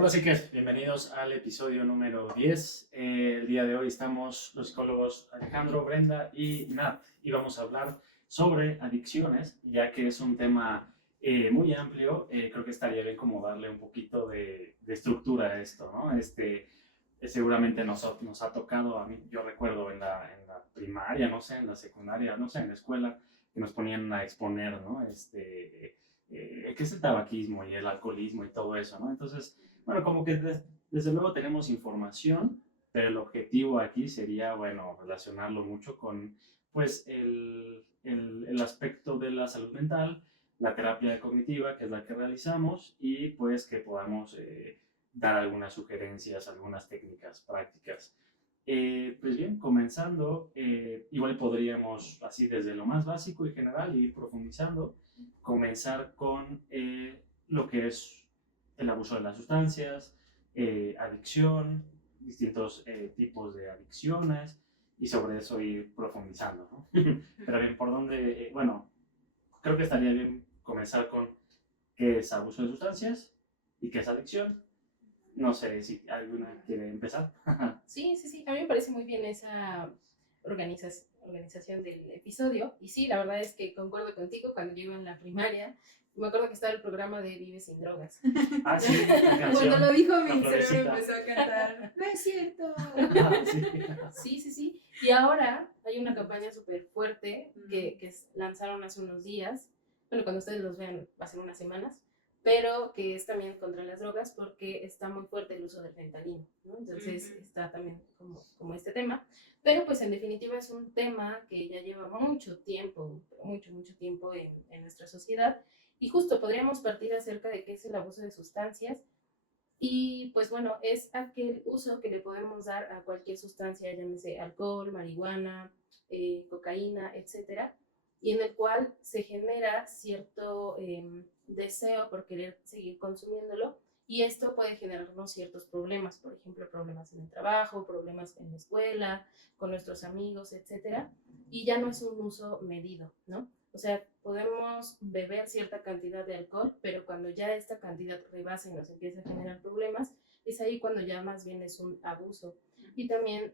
Hola psiques, bienvenidos al episodio número 10. El día de hoy estamos los psicólogos Alejandro, Brenda y Nat y vamos a hablar sobre adicciones, ya que es un tema muy amplio. Creo que estaría bien como darle un poquito de estructura a esto, ¿no? Seguramente nos ha tocado, a mí, yo recuerdo en la primaria, no sé, en la secundaria, no sé, en la escuela, que nos ponían a exponer, ¿no? ¿Qué es el tabaquismo y el alcoholismo y todo eso, ¿no? Entonces, bueno, como que desde luego tenemos información, pero el objetivo aquí sería, bueno, relacionarlo mucho con, pues, el aspecto de la salud mental, la terapia cognitiva, que es la que realizamos, y pues que podamos dar algunas sugerencias, algunas técnicas prácticas. Pues bien, comenzando, igual podríamos, así desde lo más básico y general, ir profundizando, comenzar con lo que es el abuso de las sustancias, adicción, distintos tipos de adicciones y sobre eso ir profundizando, ¿no? Pero bien, ¿por dónde? Bueno, creo que estaría bien comenzar con qué es abuso de sustancias y qué es adicción. No sé si alguna quiere empezar. Sí, a mí me parece muy bien esa organización del episodio. Y sí, la verdad es que concuerdo contigo. Cuando yo iba en la primaria, me acuerdo que estaba el programa de Vive sin drogas. Ah, sí, la Cuando canción, lo dijo, la mi cerebro florecita. empezó a cantar. No es cierto. Ah, sí. Sí. Y ahora hay una campaña súper fuerte que lanzaron hace unos días. Bueno, cuando ustedes los vean, va a ser unas semanas, pero que es también contra las drogas porque está muy fuerte el uso del fentanilo, ¿no? Entonces está también como este tema, pero pues en definitiva es un tema que ya lleva mucho tiempo, mucho tiempo en nuestra sociedad, y justo podríamos partir acerca de qué es el abuso de sustancias. Y pues bueno, es aquel uso que le podemos dar a cualquier sustancia, llámese alcohol, marihuana, cocaína, etcétera, y en el cual se genera cierto deseo por querer seguir consumiéndolo, y esto puede generarnos ciertos problemas, por ejemplo, problemas en el trabajo, problemas en la escuela, con nuestros amigos, etcétera, y ya no es un uso medido, ¿no? O sea, podemos beber cierta cantidad de alcohol, pero cuando ya esta cantidad rebasa y nos empieza a generar problemas, es ahí cuando ya más bien es un abuso. Y también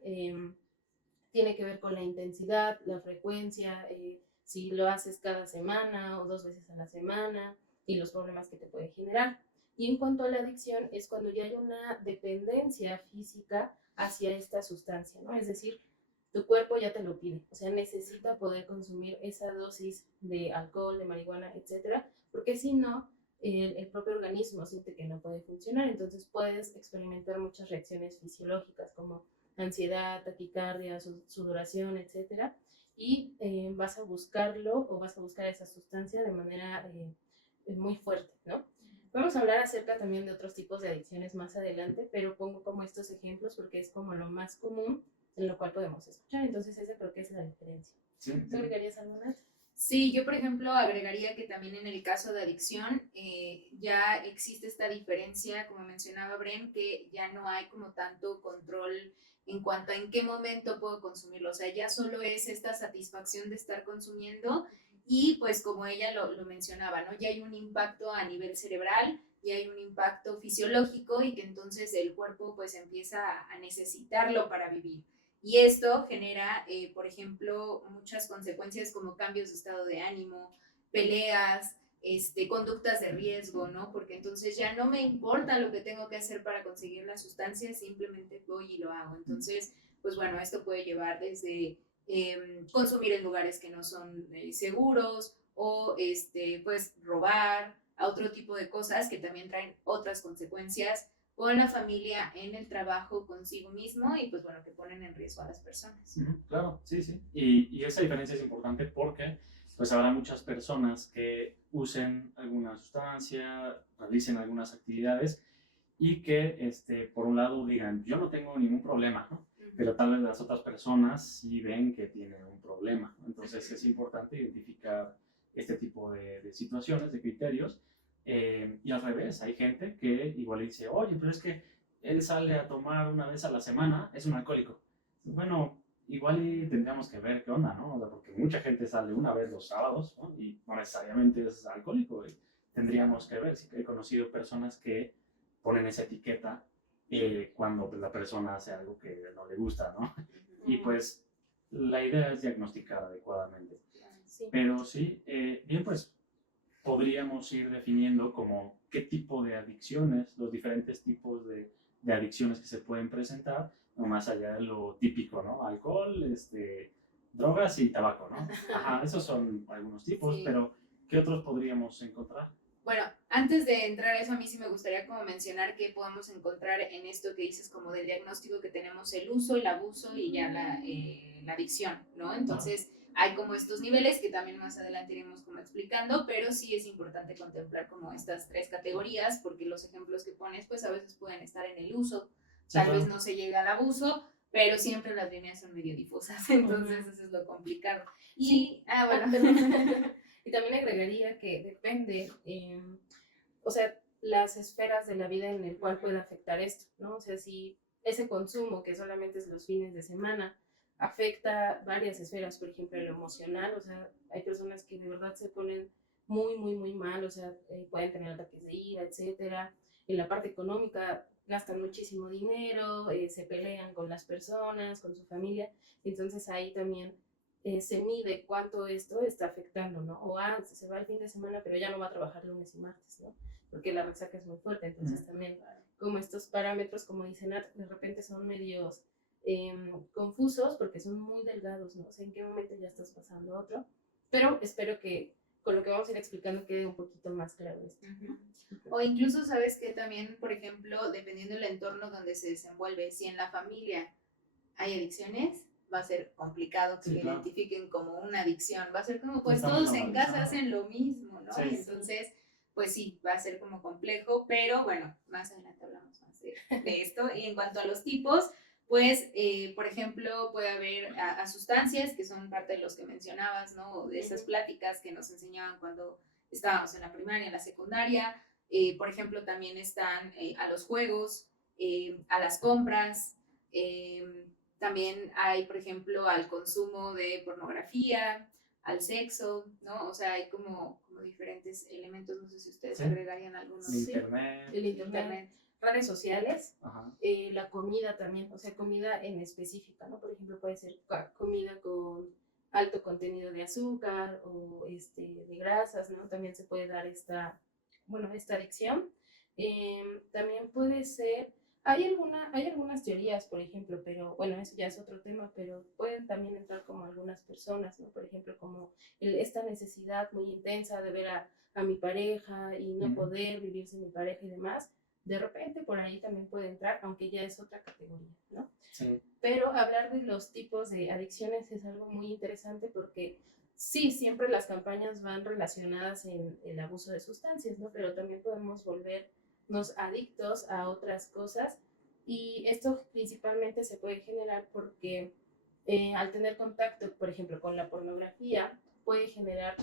tiene que ver con la intensidad, la frecuencia, si lo haces cada semana o 2 veces a la semana y los problemas que te puede generar. Y en cuanto a la adicción, es cuando ya hay una dependencia física hacia esta sustancia, ¿no? Es decir, tu cuerpo ya te lo pide, o sea, necesita poder consumir esa dosis de alcohol, de marihuana, etcétera, porque si no, el propio organismo siente que no puede funcionar, entonces puedes experimentar muchas reacciones fisiológicas como ansiedad, taquicardia, sudoración, etcétera, y vas a buscarlo o vas a buscar esa sustancia de manera muy fuerte, ¿no? Vamos a hablar acerca también de otros tipos de adicciones más adelante, pero pongo como estos ejemplos porque es como lo más común en lo cual podemos escuchar. Entonces, esa creo que es la diferencia. Sí, ¿Tú agregarías algo más? Sí, yo por ejemplo agregaría que también en el caso de adicción ya existe esta diferencia, como mencionaba Bren, que ya no hay como tanto control en cuanto a en qué momento puedo consumirlo, o sea, ya solo es esta satisfacción de estar consumiendo y pues como ella lo mencionaba, ¿no? Ya hay un impacto a nivel cerebral, ya hay un impacto fisiológico y que entonces el cuerpo pues empieza a necesitarlo para vivir. Y esto genera, por ejemplo, muchas consecuencias como cambios de estado de ánimo, peleas, conductas de riesgo, ¿no? Porque entonces ya no me importa lo que tengo que hacer para conseguir la sustancia, simplemente voy y lo hago. Entonces, pues bueno, esto puede llevar desde consumir en lugares que no son seguros o pues robar a otro tipo de cosas que también traen otras consecuencias con la familia, en el trabajo, consigo mismo y pues bueno, que ponen en riesgo a las personas. Claro, sí, sí. Y esa diferencia es importante porque pues habrá muchas personas que usen alguna sustancia, realicen algunas actividades y que por un lado digan, yo no tengo ningún problema, ¿no? Pero tal vez las otras personas sí ven que tienen un problema, ¿no? Entonces es importante identificar este tipo de situaciones, de criterios. Y al revés, hay gente que igual dice, oye, pero es que él sale a tomar una vez a la semana, es un alcohólico. Bueno, igual y tendríamos que ver qué onda, ¿no? O sea, porque mucha gente sale una vez los sábados, ¿no? Y no necesariamente es alcohólico. Y tendríamos que ver, sí que he conocido personas que ponen esa etiqueta cuando pues, la persona hace algo que no le gusta, ¿no? Y pues la idea es diagnosticar adecuadamente. Sí. Pero sí, bien, pues podríamos ir definiendo como qué tipo de adicciones, los diferentes tipos de adicciones que se pueden presentar, no más allá de lo típico, ¿no? Alcohol, drogas y tabaco, ¿no? Ajá, esos son algunos tipos, Sí. pero ¿qué otros podríamos encontrar? Bueno, antes de entrar a eso, a mí sí me gustaría como mencionar que podemos encontrar en esto que dices como del diagnóstico que tenemos el uso, el abuso y ya la adicción, ¿no? Entonces hay como estos niveles que también más adelante iremos como explicando, pero sí es importante contemplar como estas tres categorías porque los ejemplos que pones pues a veces pueden estar en el uso, Sí, tal claro. vez no se llega al abuso, pero siempre las líneas son medio difusas, entonces eso es lo complicado. Y, Sí. bueno, Perdón. Y también agregaría que depende, o sea, las esferas de la vida en el cual puede afectar esto, ¿no? O sea, si ese consumo que solamente es los fines de semana afecta varias esferas, por ejemplo, lo emocional, o sea, hay personas que de verdad se ponen muy, muy, muy mal, o sea, pueden tener ataques de ira, etcétera. En la parte económica gastan muchísimo dinero, se pelean con las personas, con su familia, entonces ahí también se mide cuánto esto está afectando, ¿no? O se va el fin de semana, pero ya no va a trabajar lunes y martes, ¿no? Porque la resaca es muy fuerte, entonces también como estos parámetros, como dicen, de repente son medios confusos porque son muy delgados, ¿no? O sea, en qué momento ya estás pasando a otro, pero espero que con lo que vamos a ir explicando quede un poquito más claro esto. o incluso sabes que también, por ejemplo, dependiendo del entorno donde se desenvuelve, si en la familia hay adicciones, va a ser complicado que Sí, lo claro. identifiquen como una adicción. Va a ser como, pues Está todos muy en casa normalizado. hacen lo mismo, ¿no? Sí. Y entonces, pues sí, va a ser como complejo, pero bueno, más adelante hablamos más de esto. Y en cuanto a los tipos, pues, por ejemplo, puede haber a sustancias que son parte de los que mencionabas, ¿no? O de esas pláticas que nos enseñaban cuando estábamos en la primaria, en la secundaria. Por ejemplo, también están a los juegos, a las compras, también hay, por ejemplo, al consumo de pornografía, al sexo, ¿no? O sea, hay como diferentes elementos, no sé si ustedes Sí. agregarían algunos. El Sí. internet. El internet, redes sociales, Ajá. la comida también, o sea, comida en específica, ¿no? Por ejemplo, puede ser comida con alto contenido de azúcar o de grasas, ¿no? También se puede dar esta adicción. También puede ser, hay algunas teorías, por ejemplo, pero bueno, eso ya es otro tema, pero pueden también entrar como algunas personas, ¿no? Por ejemplo, como esta necesidad muy intensa de ver a mi pareja y no poder vivir sin mi pareja y demás, de repente por ahí también puede entrar, aunque ya es otra categoría, ¿no? Sí. Pero hablar de los tipos de adicciones es algo muy interesante porque sí, siempre las campañas van relacionadas en el abuso de sustancias, ¿no? Pero también podemos volvernos adictos a otras cosas y esto principalmente se puede generar porque al tener contacto, por ejemplo, con la pornografía, puede generar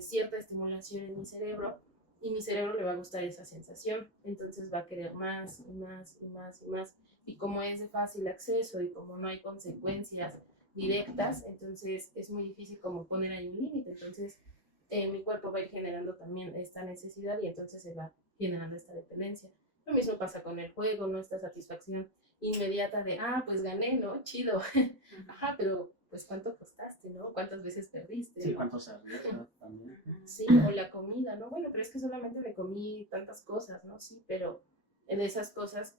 cierta estimulación en mi cerebro y mi cerebro le va a gustar esa sensación, entonces va a querer más y más y más y más. Y como es de fácil acceso y como no hay consecuencias directas, entonces es muy difícil como poner ahí un límite. Entonces mi cuerpo va a ir generando también esta necesidad y entonces se va generando esta dependencia. Lo mismo pasa con el juego, ¿no? Esta satisfacción inmediata de, pues gané, ¿no? Chido. Ajá, pero pues cuánto costaste, ¿no? ¿Cuántas veces perdiste? Sí, ¿no? cuánto se arriesga también. Sí, o la comida, ¿no? Bueno, pero es que solamente me comí tantas cosas, ¿no? Sí, pero en esas cosas,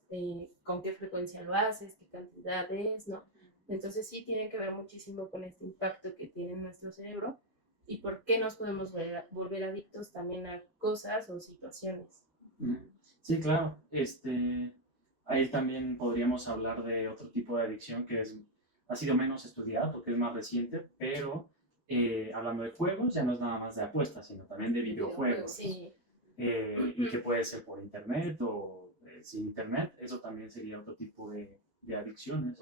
¿con qué frecuencia lo haces? ¿Qué cantidad es? ¿No? Entonces sí tiene que ver muchísimo con este impacto que tiene en nuestro cerebro y por qué nos podemos volver adictos también a cosas o situaciones. Sí, claro. Ahí también podríamos hablar de otro tipo de adicción que ha sido menos estudiado porque es más reciente, pero hablando de juegos, ya no es nada más de apuestas, sino también de videojuegos. Sí. Y que puede ser por internet o sin internet, eso también sería otro tipo de adicciones.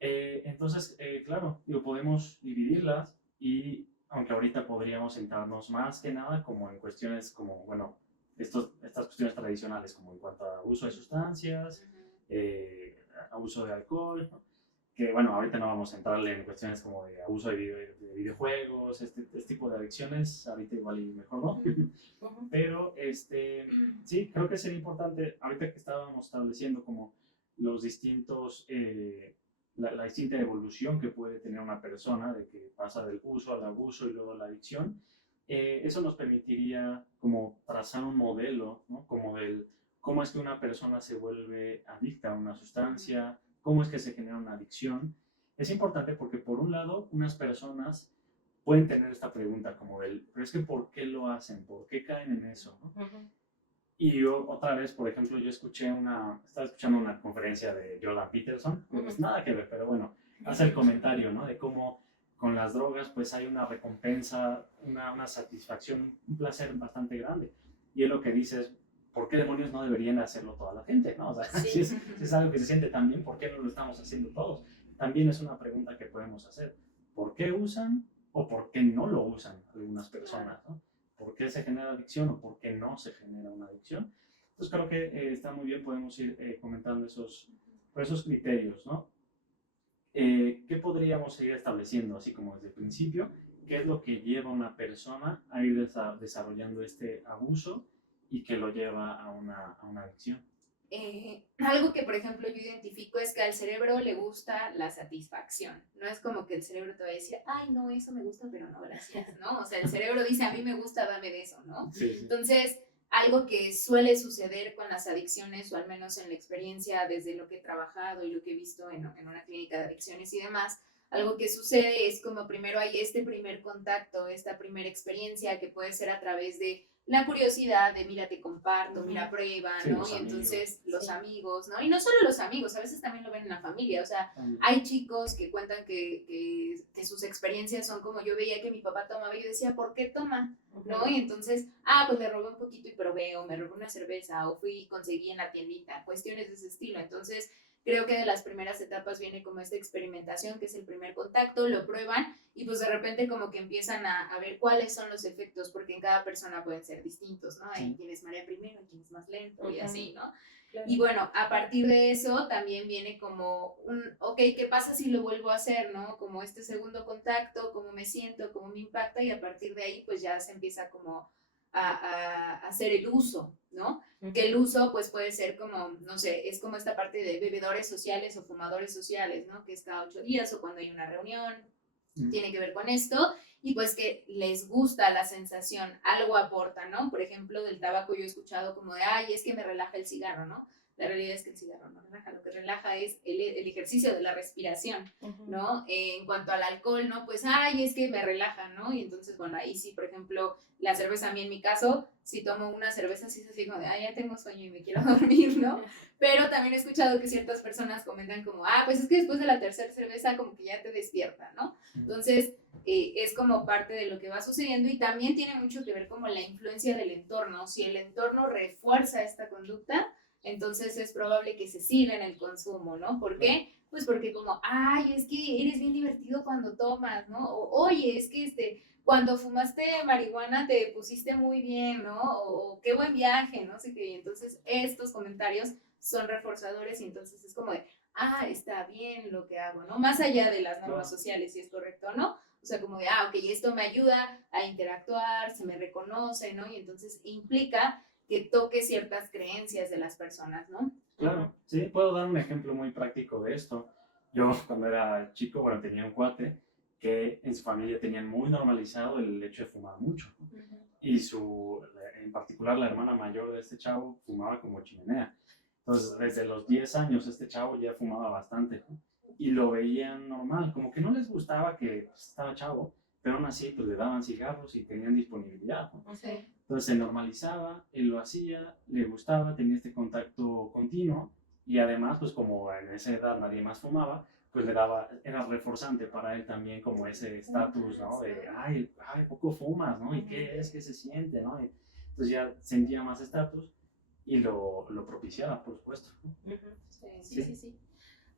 Entonces, claro, podemos dividirlas y aunque ahorita podríamos centrarnos más que nada como en cuestiones como, bueno, estas cuestiones tradicionales como en cuanto a uso de sustancias, abuso de alcohol, ¿no? que bueno, ahorita no vamos a entrarle en cuestiones como de abuso de videojuegos, este tipo de adicciones, ahorita igual y mejor no. Pero sí, creo que sería importante, ahorita que estábamos estableciendo como los distintos, la distinta evolución que puede tener una persona, de que pasa del uso al abuso y luego a la adicción, eso nos permitiría como trazar un modelo, ¿no? Como del cómo es que una persona se vuelve adicta a una sustancia, cómo es que se genera una adicción. Es importante porque por un lado unas personas pueden tener esta pregunta como del, pero es que ¿por qué lo hacen? ¿Por qué caen en eso? ¿No? Y yo otra vez, por ejemplo, estaba escuchando una conferencia de Jordan Peterson, no es nada que ver, pero bueno, hace el comentario, ¿no? De cómo con las drogas pues hay una recompensa, una satisfacción, un placer bastante grande. Y él lo que dice es, ¿por qué demonios no deberían hacerlo toda la gente? ¿No? O sea, Sí. si es algo que se siente tan bien, ¿por qué no lo estamos haciendo todos? También es una pregunta que podemos hacer. ¿Por qué usan o por qué no lo usan algunas personas? ¿No? ¿Por qué se genera adicción o por qué no se genera una adicción? Entonces creo que está muy bien, podemos ir comentando esos criterios, ¿no? ¿Qué podríamos seguir estableciendo, así como desde el principio? ¿Qué es lo que lleva a una persona a ir desarrollando este abuso y que lo lleva a una adicción? Algo que, por ejemplo, yo identifico es que al cerebro le gusta la satisfacción. No es como que el cerebro te va a decir, ay, no, eso me gusta, pero no, gracias, ¿no? O sea, el cerebro dice, a mí me gusta, dame de eso, ¿no? Sí. Entonces, algo que suele suceder con las adicciones, o al menos en la experiencia desde lo que he trabajado y lo que he visto en una clínica de adicciones y demás, algo que sucede es como primero hay este primer contacto, esta primera experiencia que puede ser a través de la curiosidad de mira, te comparto, mira, prueba, sí, ¿no? Y entonces los amigos, ¿no? Y no solo los amigos, a veces también lo ven en la familia, o sea, hay chicos que cuentan que sus experiencias son como yo veía que mi papá tomaba y yo decía, ¿por qué toma? ¿No? Y entonces, pues le robé un poquito y probé, o me robé una cerveza, o fui y conseguí en la tiendita, cuestiones de ese estilo. Entonces, creo que de las primeras etapas viene como esta experimentación, que es el primer contacto, lo prueban y pues de repente como que empiezan a ver cuáles son los efectos, porque en cada persona pueden ser distintos, ¿no? Hay quienes marea primero, hay quienes más lento y así, ¿no? Claro. Y bueno, a partir de eso también viene como ok, ¿qué pasa si lo vuelvo a hacer, no? Como este segundo contacto, cómo me siento, cómo me impacta, y a partir de ahí pues ya se empieza como a hacer el uso, ¿no? Que el uso pues puede ser como, no sé, es como esta parte de bebedores sociales o fumadores sociales, ¿no? Que es cada 8 días o cuando hay una reunión, tiene que ver con esto, y pues que les gusta la sensación, algo aporta, ¿no? Por ejemplo, del tabaco yo he escuchado como de, ay, es que me relaja el cigarro, ¿no? La realidad es que el cigarro no relaja, lo que relaja es el ejercicio de la respiración, ¿no? En cuanto al alcohol, ¿no? Pues, ay, es que me relaja, ¿no? Y entonces, bueno, ahí sí, por ejemplo, la cerveza, a mí en mi caso, si tomo una cerveza, sí es así como de, ay, ya tengo sueño y me quiero dormir, ¿no? Pero también he escuchado que ciertas personas comentan como, pues es que después de la tercera cerveza como que ya te despierta, ¿no? Entonces, es como parte de lo que va sucediendo, y también tiene mucho que ver como la influencia del entorno. Si el entorno refuerza esta conducta, entonces es probable que se siga en el consumo, ¿no? ¿Por qué? Pues porque como, ay, es que eres bien divertido cuando tomas, ¿no? O, oye, es que cuando fumaste marihuana te pusiste muy bien, ¿no? O qué buen viaje, ¿no? Así que entonces estos comentarios son reforzadores, y entonces es como de, está bien lo que hago, ¿no? Más allá de las normas sociales, si es correcto o no. O sea, como de, ok, esto me ayuda a interactuar, se me reconoce, ¿no? Y entonces implica que toque ciertas creencias de las personas, ¿no? Claro, sí, puedo dar un ejemplo muy práctico de esto. Yo cuando era chico, bueno, tenía un cuate que en su familia tenían muy normalizado el hecho de fumar mucho. Y en particular la hermana mayor de este chavo fumaba como chimenea. Entonces, desde los 10 años este chavo ya fumaba bastante, ¿no? Y lo veían normal, como que no les gustaba que estaba chavo, pero aún así pues le daban cigarros y tenían disponibilidad, ¿no? Sí. Entonces se normalizaba, él lo hacía, le gustaba, tenía este contacto continuo, y además pues como en esa edad nadie más fumaba, pues era reforzante para él también como ese estatus, ¿no? De, ay, poco fumas, ¿no? ¿Y qué es? ¿Qué se siente, no? Y entonces ya sentía más estatus y lo propiciaba, por supuesto, ¿no? Sí.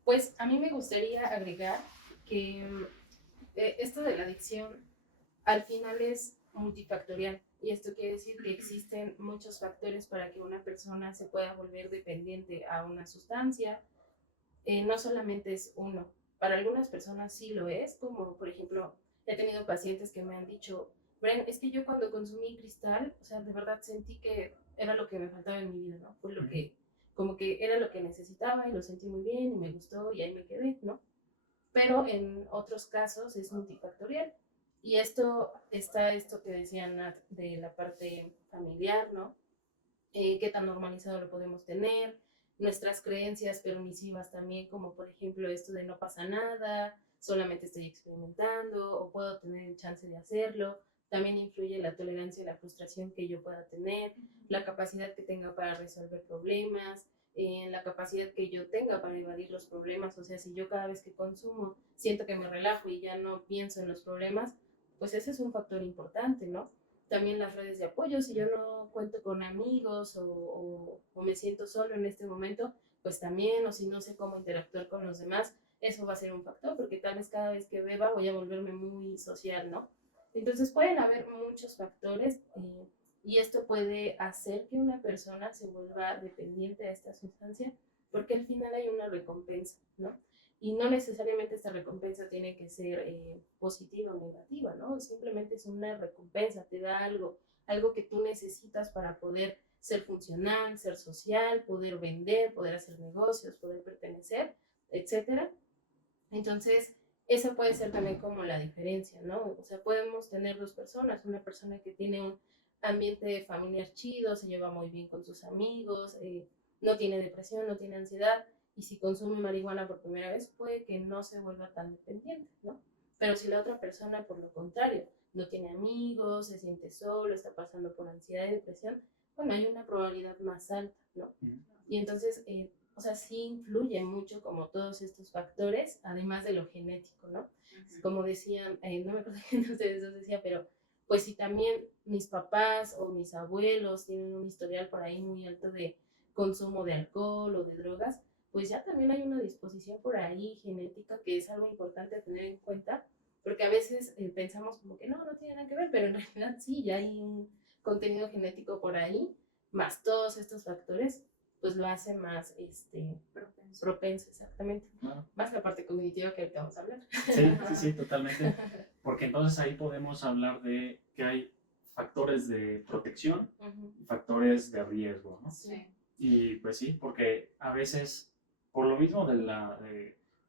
Pues a mí me gustaría agregar que esto de la adicción al final es multifactorial, y esto quiere decir que existen muchos factores para que una persona se pueda volver dependiente a una sustancia. No solamente es uno. para algunas personas sí lo es, como por ejemplo, he tenido pacientes que me han dicho, Bren, es que yo cuando consumí cristal, o sea, de verdad sentí que era lo que me faltaba en mi vida, ¿no? Fue lo que, como que era lo que necesitaba y lo sentí muy bien y me gustó y ahí me quedé, ¿no? Pero en otros casos es multifactorial. Y esto está esto que decían Nat, de la parte familiar, ¿no? Qué tan normalizado lo podemos tener, nuestras creencias permisivas también, como por ejemplo esto de no pasa nada, solamente estoy experimentando o puedo tener el chance de hacerlo. También influye la tolerancia y la frustración que yo pueda tener, la capacidad que tenga para resolver problemas, la capacidad que yo tenga para evadir los problemas. O sea, si yo cada vez que consumo siento que me relajo y ya no pienso en los problemas, pues ese es un factor importante, ¿no? También las redes de apoyo, si yo no cuento con amigos o me siento solo en este momento, pues también, o si no sé cómo interactuar con los demás, eso va a ser un factor, porque tal vez cada vez que beba voy a volverme muy social, ¿no? Entonces pueden haber muchos factores y esto puede hacer que una persona se vuelva dependiente de esta sustancia, porque al final hay una recompensa, ¿no? Y no necesariamente esta recompensa tiene que ser positiva o negativa, ¿no? Simplemente es una recompensa, te da algo, algo que tú necesitas para poder ser funcional, ser social, poder vender, poder hacer negocios, poder pertenecer, etcétera. Entonces, esa puede ser también como la diferencia, ¿no? O sea, podemos tener dos personas, una persona que tiene un ambiente familiar chido, se lleva muy bien con sus amigos, no tiene depresión, no tiene ansiedad, y si consume marihuana por primera vez, puede que no se vuelva tan dependiente, ¿no? Pero si la otra persona, por lo contrario, no tiene amigos, se siente solo, está pasando por ansiedad y depresión, bueno, hay una probabilidad más alta, ¿no? Y entonces, o sea, sí influye mucho como todos estos factores, además de lo genético, ¿no? Como decían, no me acuerdo quién de ustedes dos decía, pero pues si también mis papás o mis abuelos tienen un historial por ahí muy alto de consumo de alcohol o de drogas, pues ya también hay una disposición por ahí genética que es algo importante a tener en cuenta, porque a veces pensamos como que no tiene nada que ver, pero en realidad sí, ya hay un contenido genético por ahí, más todos estos factores, pues lo hace más propenso exactamente. Claro. Más la parte cognitiva que ahorita vamos a hablar. Sí, totalmente. Porque entonces ahí podemos hablar de que hay factores de protección y factores de riesgo, ¿no? Sí. Y pues sí, porque a veces, por lo mismo de la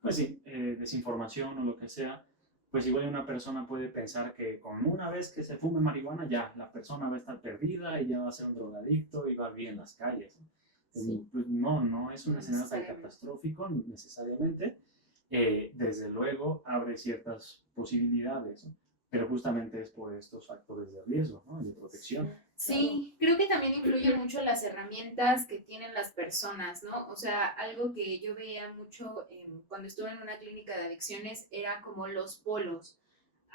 pues sí, desinformación o lo que sea, pues igual una persona puede pensar que con una vez que se fume marihuana ya la persona va a estar perdida y ya va a ser un drogadicto y va a vivir en las calles, ¿no? Sí. Pues no es un No escenario tan necesariamente. catastrófico necesariamente. Desde luego abre ciertas posibilidades, ¿no? Pero justamente es por estos factores de riesgo, ¿no? De protección. Sí, creo que también influye mucho las herramientas que tienen las personas, ¿no? O sea, algo que yo veía mucho cuando estuve en una clínica de adicciones era como los polos.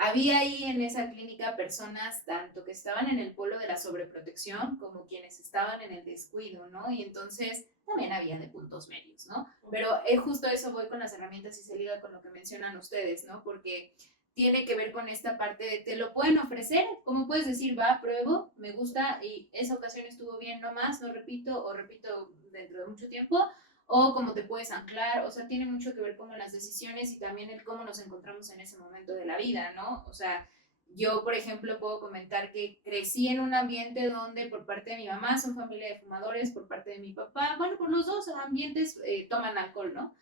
Había ahí en esa clínica personas tanto que estaban en el polo de la sobreprotección como quienes estaban en el descuido, ¿no? Y entonces también había de puntos medios, ¿no? Pero justo eso voy con las herramientas y se liga con lo que mencionan ustedes, ¿no? Porque tiene que ver con esta parte de te lo pueden ofrecer, como puedes decir, va, pruebo, me gusta y esa ocasión estuvo bien, no más, no repito o repito dentro de mucho tiempo, o cómo te puedes anclar, o sea, tiene mucho que ver con las decisiones y también el cómo nos encontramos en ese momento de la vida, ¿no? O sea, yo, por ejemplo, puedo comentar que crecí en un ambiente donde por parte de mi mamá son familia de fumadores, por parte de mi papá, bueno, por los dos ambientes toman alcohol, ¿no?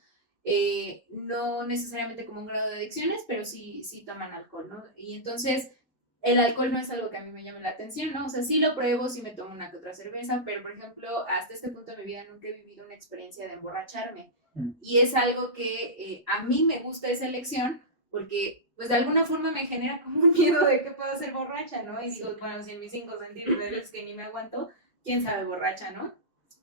No necesariamente como un grado de adicciones, pero sí toman alcohol, ¿no? Y entonces el alcohol no es algo que a mí me llame la atención, ¿no? O sea, sí lo pruebo, sí me tomo una que otra cerveza, pero por ejemplo, hasta este punto de mi vida nunca he vivido una experiencia de emborracharme. Y es algo que a mí me gusta esa elección porque pues de alguna forma me genera como un miedo de que puedo ser borracha, ¿no? Y digo, bueno, si en mis 5 sentidos de veces que ni me aguanto, quién sabe borracha, ¿no?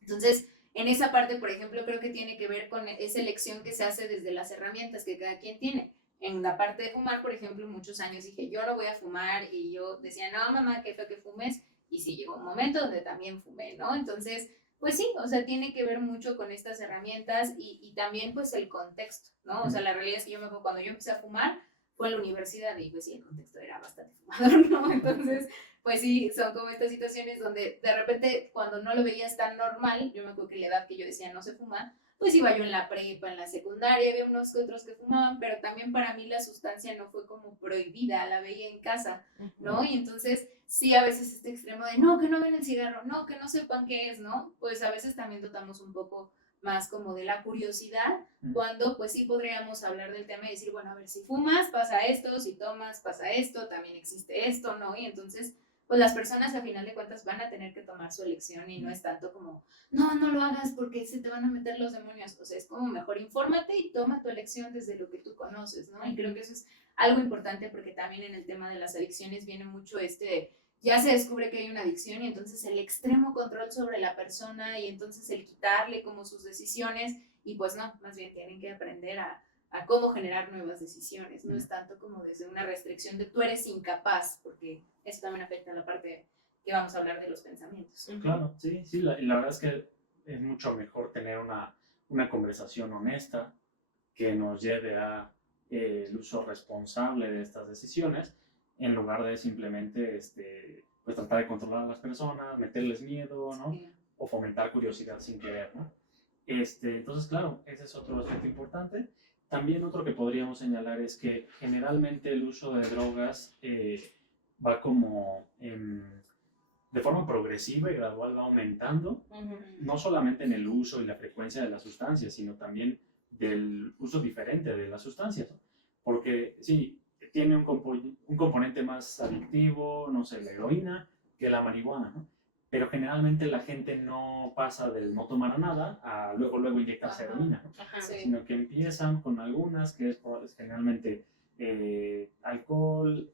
Entonces, en esa parte, por ejemplo, creo que tiene que ver con esa elección que se hace desde las herramientas que cada quien tiene. En la parte de fumar, por ejemplo, muchos años dije, yo no voy a fumar y yo decía, no, mamá, qué feo que fumes. Y sí, llegó un momento donde también fumé, ¿no? Entonces, pues sí, o sea, tiene que ver mucho con estas herramientas y también pues el contexto, ¿no? O sea, la realidad es que yo me acuerdo cuando yo empecé a fumar fue en la universidad y pues sí, el contexto era bastante fumador, ¿no? Entonces, pues sí, son como estas situaciones donde de repente cuando no lo veías tan normal, yo me acuerdo que la edad que yo decía no se fuma, pues iba yo en la prepa, en la secundaria, había unos que otros que fumaban, pero también para mí la sustancia no fue como prohibida, la veía en casa, ¿no? Y entonces sí, a veces este extremo de no, que no ven el cigarro, no, que no sepan qué es, ¿no? Pues a veces también dotamos un poco más como de la curiosidad, cuando pues sí podríamos hablar del tema y decir, bueno, a ver, si fumas pasa esto, si tomas pasa esto, también existe esto, ¿no? Y entonces pues las personas a final de cuentas van a tener que tomar su elección y no es tanto como, no, no lo hagas porque se te van a meter los demonios, o sea, es como mejor infórmate y toma tu elección desde lo que tú conoces, ¿no? Y creo que eso es algo importante porque también en el tema de las adicciones viene mucho ya se descubre que hay una adicción y entonces el extremo control sobre la persona y entonces el quitarle como sus decisiones y pues no, más bien tienen que aprender a cómo generar nuevas decisiones, no es tanto como desde una restricción de tú eres incapaz, porque eso también afecta a la parte que vamos a hablar de los pensamientos. Claro, sí, sí, la verdad es que es mucho mejor tener una conversación honesta que nos lleve a el uso responsable de estas decisiones, en lugar de simplemente pues tratar de controlar a las personas, meterles miedo, ¿no? Sí. O fomentar curiosidad sin querer, ¿no? Entonces, claro, ese es otro aspecto importante. También otro que podríamos señalar es que generalmente el uso de drogas va como de forma progresiva y gradual va aumentando, no solamente en el uso y la frecuencia de las sustancias, sino también del uso diferente de las sustancias, ¿no? Porque sí, tiene un componente más adictivo, no sé, la heroína, que la marihuana, ¿no? Pero generalmente la gente no pasa del no tomar nada a luego inyectarse heroína, ¿no? Sí. Sino que empiezan con algunas, que es generalmente alcohol,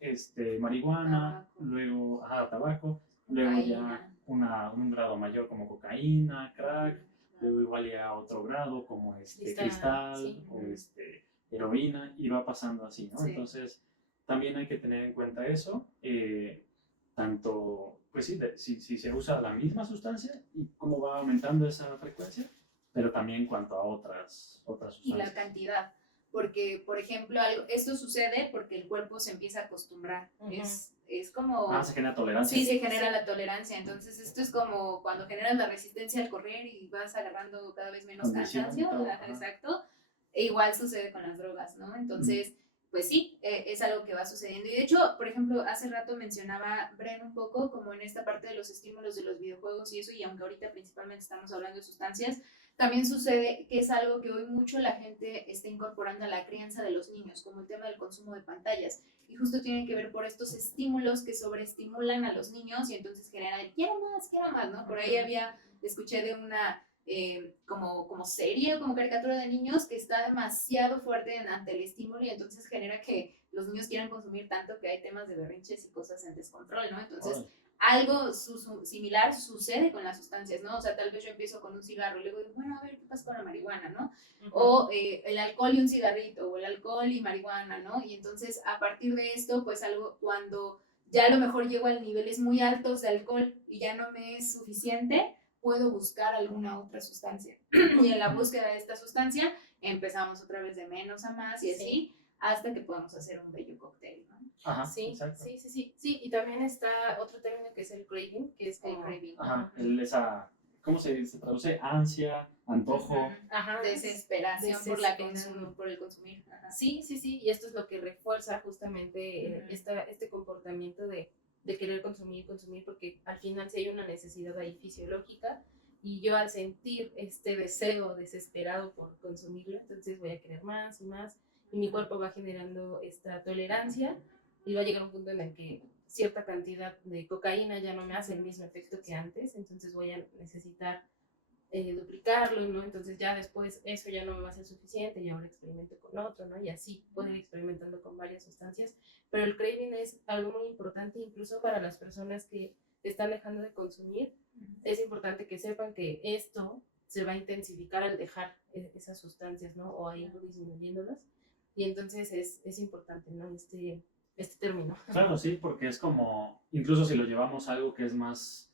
marihuana, Tabaco. luego tabaco, luego ya un grado mayor como cocaína, crack, luego igual ya otro grado como cristal sí. o heroína, y va pasando así, ¿no? Sí. Entonces también hay que tener en cuenta eso, tanto, pues sí, si se usa la misma sustancia y cómo va aumentando esa frecuencia, pero también en cuanto a otras Y sustancias. la cantidad, porque, por ejemplo, esto sucede porque el cuerpo se empieza a acostumbrar, es como... Se genera tolerancia. Sí, se genera la tolerancia, entonces esto es como cuando generas la resistencia al correr y vas agarrando cada vez menos cansancio, exacto, e igual sucede con las drogas, ¿no? Entonces, pues sí, es algo que va sucediendo. Y de hecho, por ejemplo, hace rato mencionaba Bren un poco como en esta parte de los estímulos de los videojuegos y eso, y aunque ahorita principalmente estamos hablando de sustancias, también sucede que es algo que hoy mucho la gente está incorporando a la crianza de los niños, como el tema del consumo de pantallas. Y justo tiene que ver por estos estímulos que sobreestimulan a los niños y entonces generan el quiero más, ¿no? Por ahí escuché de una como serie o como caricatura de niños que está demasiado fuerte ante el estímulo y entonces genera que los niños quieran consumir tanto que hay temas de berrinches y cosas en descontrol, ¿no? Entonces, algo similar sucede con las sustancias, ¿no? O sea, tal vez yo empiezo con un cigarro y luego digo, bueno, a ver, ¿qué pasa con la marihuana, no? O el alcohol y un cigarrito, o el alcohol y marihuana, ¿no? Y entonces, a partir de esto, pues algo cuando ya a lo mejor llego a niveles muy altos de alcohol y ya no me es suficiente, puedo buscar alguna otra sustancia. Y en la búsqueda de esta sustancia empezamos otra vez de menos a más y así hasta que podamos hacer un bello cóctel, ¿no? Ajá, sí, exacto. sí, y también está otro término que es el craving, que es como... El craving. Ajá, ¿cómo se traduce? Ansia, antojo. Ajá, desesperación por el consumir. Ajá. Sí, y esto es lo que refuerza justamente este comportamiento de querer consumir, porque al final sí hay una necesidad ahí fisiológica y yo al sentir este deseo desesperado por consumirlo, entonces voy a querer más y más y mi cuerpo va generando esta tolerancia y va a llegar un punto en el que cierta cantidad de cocaína ya no me hace el mismo efecto que antes, entonces voy a necesitar duplicarlo, ¿no? Entonces ya después eso ya no me va a ser suficiente y ahora experimento con otro, ¿no? Y así puedo ir experimentando con varias sustancias, pero el craving es algo muy importante incluso para las personas que están dejando de consumir. Es importante que sepan que esto se va a intensificar al dejar esas sustancias, ¿no? O a ir disminuyéndolas, y entonces es importante, ¿no? Este término. Claro, sí, porque es como, incluso si lo llevamos a algo que es más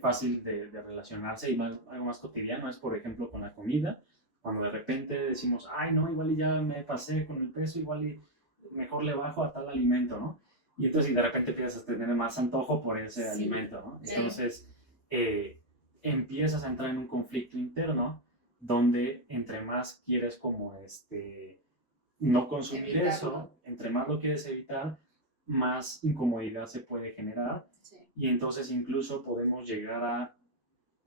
fácil de relacionarse y algo más cotidiano, es por ejemplo con la comida, cuando de repente decimos, ay no, igual y ya me pasé con el peso, igual y mejor le bajo a tal alimento, ¿no? Y entonces de repente empiezas a tener más antojo por ese alimento, ¿no? Entonces empiezas a entrar en un conflicto interno donde entre más quieres como no consumir Evitarlo. eso, entre más lo quieres evitar, más incomodidad se puede generar Sí. y entonces incluso podemos llegar a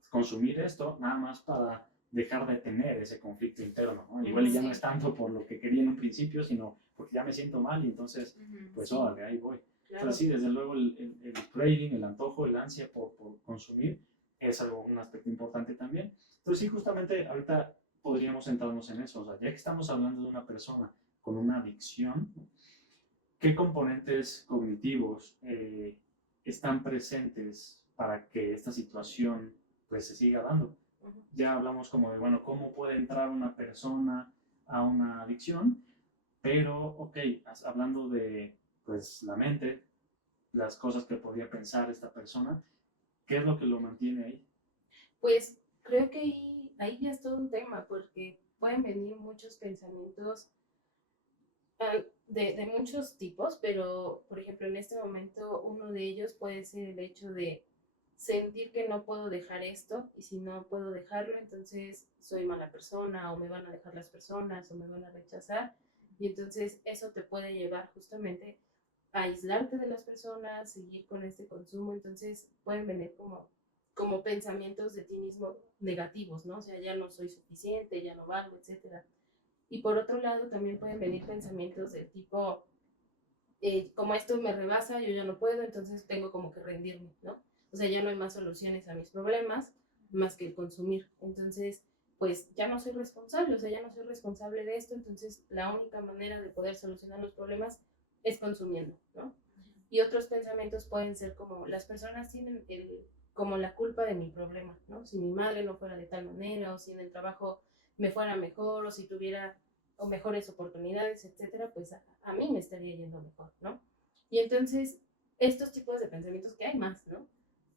consumir esto nada más para dejar de tener ese conflicto interno, ¿no? Igual ya Sí. no es tanto por lo que quería en un principio, sino porque ya me siento mal y entonces, pues Sí. órale, ahí voy. Claro. Pero sí, desde luego el craving, el antojo, el ansia por consumir es un aspecto importante también. Entonces sí, justamente ahorita podríamos centrarnos en eso. O sea, ya que estamos hablando de una persona con una adicción, ¿qué componentes cognitivos están presentes para que esta situación pues se siga dando? Ujú. Ya hablamos como de, bueno, cómo puede entrar una persona a una adicción, pero, ok, hablando de pues la mente, las cosas que podría pensar esta persona, ¿qué es lo que lo mantiene ahí? Pues creo que ahí ya es todo un tema, porque pueden venir muchos pensamientos de muchos tipos, pero por ejemplo en este momento uno de ellos puede ser el hecho de sentir que no puedo dejar esto y si no puedo dejarlo entonces soy mala persona o me van a dejar las personas o me van a rechazar y entonces eso te puede llevar justamente a aislarte de las personas, seguir con este consumo, entonces pueden venir como pensamientos de ti mismo negativos, ¿no? O sea, ya no soy suficiente, ya no valgo, etcétera. Y por otro lado, también pueden venir pensamientos del tipo, como esto me rebasa, yo ya no puedo, entonces tengo como que rendirme, ¿no? O sea, ya no hay más soluciones a mis problemas más que el consumir. Entonces, pues ya no soy responsable, o sea, ya no soy responsable de esto, entonces la única manera de poder solucionar los problemas es consumiendo, ¿no? Y otros pensamientos pueden ser como, las personas tienen como la culpa de mi problema, ¿no? Si mi madre no fuera de tal manera, o si en el trabajo me fuera mejor, o si tuviera o mejores oportunidades, etcétera, pues a mí me estaría yendo mejor, ¿no? Y entonces, estos tipos de pensamientos que hay más, ¿no?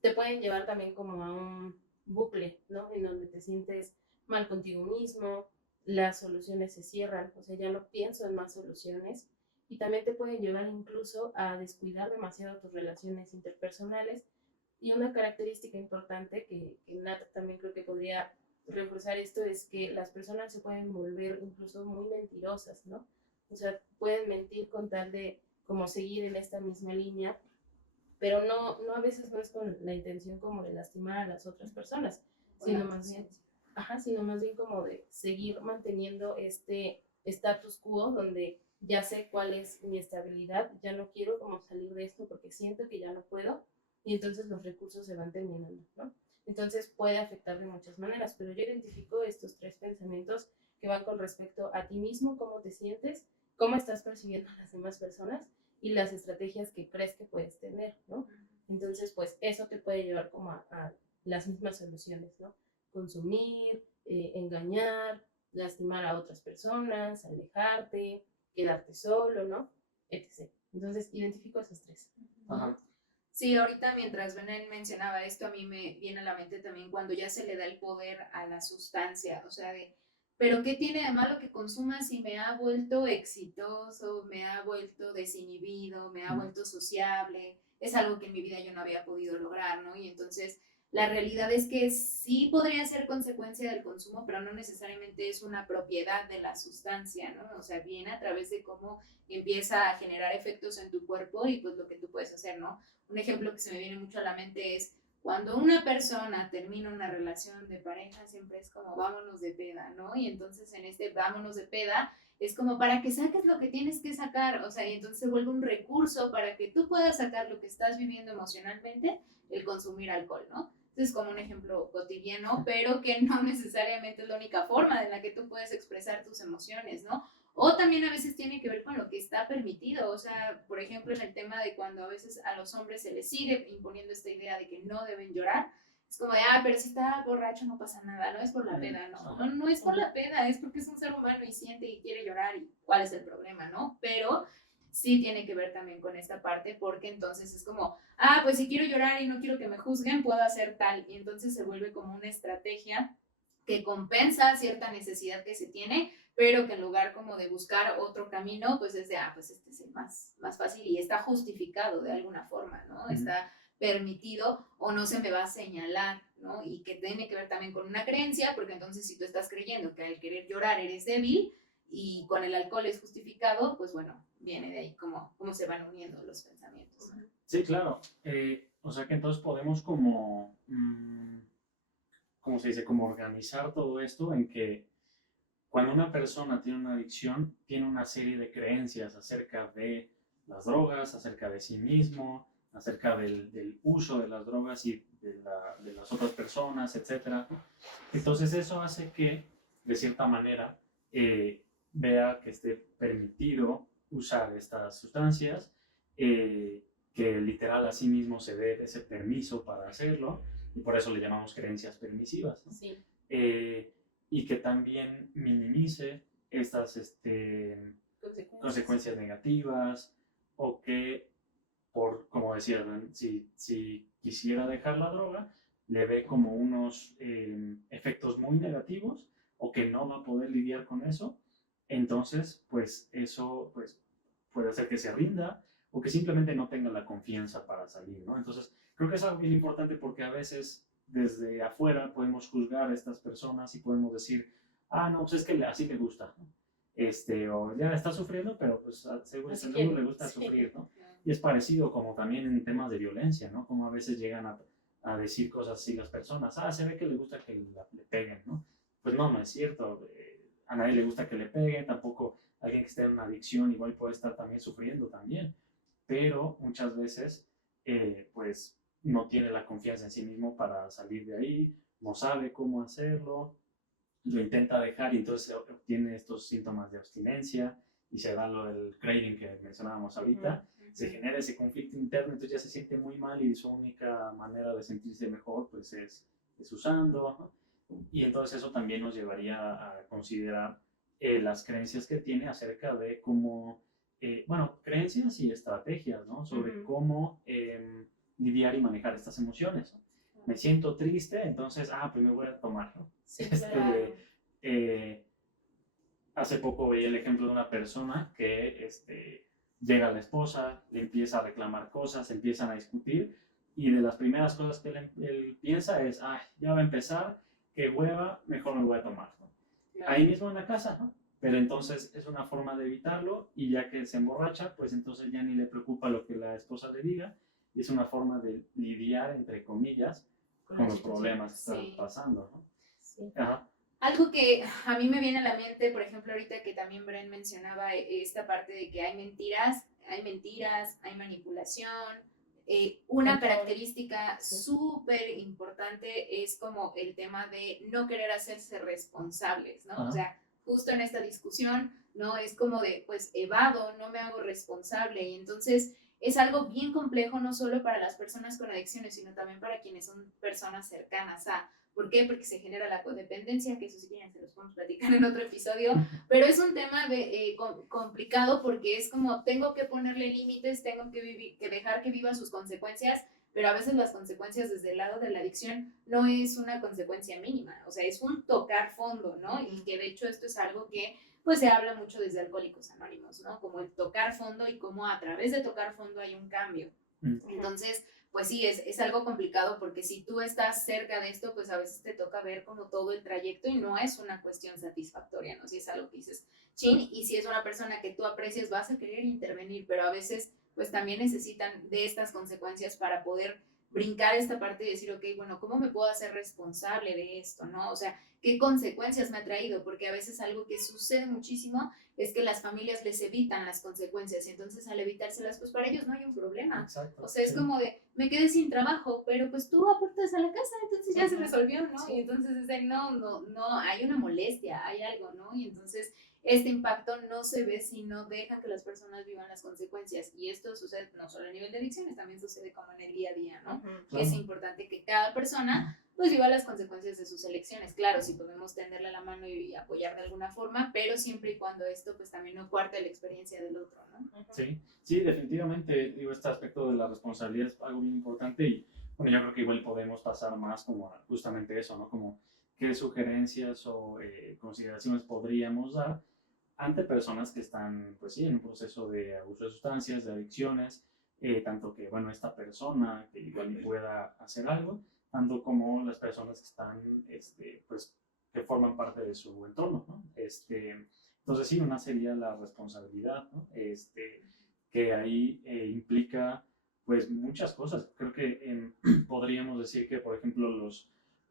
Te pueden llevar también como a un bucle, ¿no? En donde te sientes mal contigo mismo, las soluciones se cierran, o sea, ya no pienso en más soluciones y también te pueden llevar incluso a descuidar demasiado tus relaciones interpersonales y una característica importante que Nat también creo que podría reforzar esto es que las personas se pueden volver incluso muy mentirosas, ¿no? O sea, pueden mentir con tal de como seguir en esta misma línea, pero no a veces no es con la intención como de lastimar a las otras personas, sino más bien como de seguir manteniendo este status quo donde ya sé cuál es mi estabilidad, ya no quiero como salir de esto porque siento que ya no puedo y entonces los recursos se van terminando, ¿no? Entonces puede afectar de muchas maneras, pero yo identifico estos tres pensamientos que van con respecto a ti mismo, cómo te sientes, cómo estás percibiendo a las demás personas y las estrategias que crees que puedes tener, ¿no? Entonces, pues eso te puede llevar como a las mismas soluciones, ¿no? Consumir, engañar, lastimar a otras personas, alejarte, quedarte solo, ¿no? Etc. Entonces, identifico esos tres. Ajá. Sí, ahorita mientras Benen mencionaba esto, a mí me viene a la mente también cuando ya se le da el poder a la sustancia, o sea, pero ¿qué tiene de malo que consuma si me ha vuelto exitoso, me ha vuelto desinhibido, me ha vuelto sociable? Es algo que en mi vida yo no había podido lograr, ¿no? Y entonces la realidad es que sí podría ser consecuencia del consumo, pero no necesariamente es una propiedad de la sustancia, ¿no? O sea, viene a través de cómo empieza a generar efectos en tu cuerpo y pues lo que tú puedes hacer, ¿no? Un ejemplo que se me viene mucho a la mente es cuando una persona termina una relación de pareja, siempre es como vámonos de peda, ¿no? Y entonces en este vámonos de peda es como para que saques lo que tienes que sacar, o sea, y entonces se vuelve un recurso para que tú puedas sacar lo que estás viviendo emocionalmente, el consumir alcohol, ¿no? Entonces, como un ejemplo cotidiano, pero que no necesariamente es la única forma en la que tú puedes expresar tus emociones, ¿no? O también a veces tiene que ver con lo que está permitido, o sea, por ejemplo, en el tema de cuando a veces a los hombres se les sigue imponiendo esta idea de que no deben llorar, es como de, pero si está borracho no pasa nada, no es por la peda, no es por la peda, es porque es un ser humano y siente y quiere llorar y cuál es el problema, ¿no? Pero sí tiene que ver también con esta parte porque entonces es como, pues si quiero llorar y no quiero que me juzguen, puedo hacer tal, y entonces se vuelve como una estrategia que compensa cierta necesidad que se tiene, pero que en lugar como de buscar otro camino, pues es de, pues este es el más fácil y está justificado de alguna forma, ¿no? Está permitido o no se me va a señalar, ¿no? Y que tiene que ver también con una creencia, porque entonces si tú estás creyendo que al querer llorar eres débil y con el alcohol es justificado, pues bueno, viene de ahí cómo se van uniendo los pensamientos, ¿no? Sí, claro. O sea que entonces podemos como, ¿cómo se dice? Como organizar todo esto en que cuando una persona tiene una adicción, tiene una serie de creencias acerca de las drogas, acerca de sí mismo, acerca del uso de las drogas y de las otras personas, etc. Entonces eso hace que, de cierta manera, vea que esté permitido usar estas sustancias, que literal a sí mismo se dé ese permiso para hacerlo, y por eso le llamamos creencias permisivas, ¿no? Sí. Y que también minimice estas consecuencias negativas, o que, como decía, si quisiera dejar la droga, le ve como unos efectos muy negativos, o que no va a poder lidiar con eso. Entonces, pues eso pues, puede hacer que se rinda, o que simplemente no tenga la confianza para salir, ¿no? Entonces, creo que es algo bien importante, porque a veces desde afuera podemos juzgar a estas personas y podemos decir, no, pues es que así le gusta, ¿no? O ya está sufriendo, pero pues seguro le gusta sufrir, ¿no? Y es parecido como también en temas de violencia, ¿no? Como a veces llegan a decir cosas así las personas, se ve que le gusta que le peguen, ¿no? Pues no es cierto, a nadie le gusta que le peguen, tampoco alguien que esté en una adicción igual puede estar también sufriendo también, pero muchas veces, pues no tiene la confianza en sí mismo para salir de ahí, no sabe cómo hacerlo, lo intenta dejar y entonces obtiene estos síntomas de abstinencia y se da lo del craving que mencionábamos ahorita. Se genera ese conflicto interno, entonces ya se siente muy mal y su única manera de sentirse mejor pues es usando, ¿no? Y entonces eso también nos llevaría a considerar las creencias que tiene acerca de cómo, bueno, creencias y estrategias, ¿no? Sobre cómo lidiar y manejar estas emociones, ¿no? Me siento triste, entonces, pues me voy a tomar, ¿no? Sí, claro. Hace poco veía el ejemplo de una persona que llega a la esposa, le empieza a reclamar cosas, empiezan a discutir, y de las primeras cosas que él piensa es, ya va a empezar, qué hueva, mejor me voy a tomar, ¿no? Claro. Ahí mismo en la casa, ¿no? Pero entonces es una forma de evitarlo, y ya que se emborracha, pues entonces ya ni le preocupa lo que la esposa le diga, y es una forma de lidiar, entre comillas, con los problemas que están pasando, ¿no? Sí. Ajá. Algo que a mí me viene a la mente, por ejemplo, ahorita que también Bren mencionaba esta parte de que hay mentiras, hay manipulación. Una característica súper importante es como el tema de no querer hacerse responsables, ¿no? O sea, justo en esta discusión, ¿no? Es como de, pues, evado, no me hago responsable, y entonces es algo bien complejo, no solo para las personas con adicciones, sino también para quienes son personas cercanas a. ¿Por qué? Porque se genera la codependencia, que eso sí quieren, se los podemos platicar en otro episodio, pero es un tema complicado, porque es como, tengo que ponerle límites, tengo que dejar que viva sus consecuencias, pero a veces las consecuencias desde el lado de la adicción no es una consecuencia mínima, o sea, es un tocar fondo, ¿no? Y que de hecho esto es algo que pues se habla mucho desde Alcohólicos Anónimos, ¿no? Como el tocar fondo y cómo a través de tocar fondo hay un cambio. Entonces, pues sí, es algo complicado, porque si tú estás cerca de esto, pues a veces te toca ver como todo el trayecto y no es una cuestión satisfactoria, ¿no? Si es algo que dices, chin, y si es una persona que tú aprecias, vas a querer intervenir, pero a veces pues también necesitan de estas consecuencias para poder brincar esta parte y decir, ok, bueno, ¿cómo me puedo hacer responsable de esto, no? O sea, ¿qué consecuencias me ha traído? Porque a veces algo que sucede muchísimo es que las familias les evitan las consecuencias, y entonces al evitárselas, pues para ellos no hay un problema. Exacto, o sea, es como de, me quedé sin trabajo, pero pues tú aportas a la casa, entonces ya se resolvió, ¿no? Sí. Y entonces es de, no, hay una molestia, hay algo, ¿no? Y entonces este impacto no se ve si no dejan que las personas vivan las consecuencias, y esto sucede no solo a nivel de adicciones, también sucede como en el día a día, ¿no? Que es importante que cada persona pues viva las consecuencias de sus elecciones. Claro, si podemos tenderle la mano y apoyar de alguna forma, pero siempre y cuando esto pues también no cuarte la experiencia del otro, ¿no? Sí, definitivamente, digo, este aspecto de la responsabilidad es algo bien importante, y bueno, yo creo que igual podemos pasar más como a justamente eso, ¿no? Como qué sugerencias o consideraciones podríamos dar ante personas que están, pues sí, en un proceso de abuso de sustancias, de adicciones, tanto que, bueno, esta persona que igual pueda hacer algo, tanto como las personas que están, pues, que forman parte de su entorno, ¿no? Entonces sí, una sería la responsabilidad, ¿no? Que ahí implica pues muchas cosas. Creo que podríamos decir que, por ejemplo,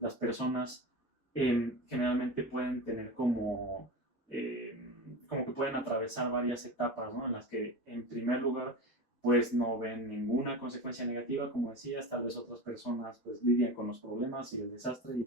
las personas generalmente pueden tener como que pueden atravesar varias etapas, ¿no? En las que, en primer lugar, pues no ven ninguna consecuencia negativa, como decías, tal vez otras personas pues lidian con los problemas y el desastre y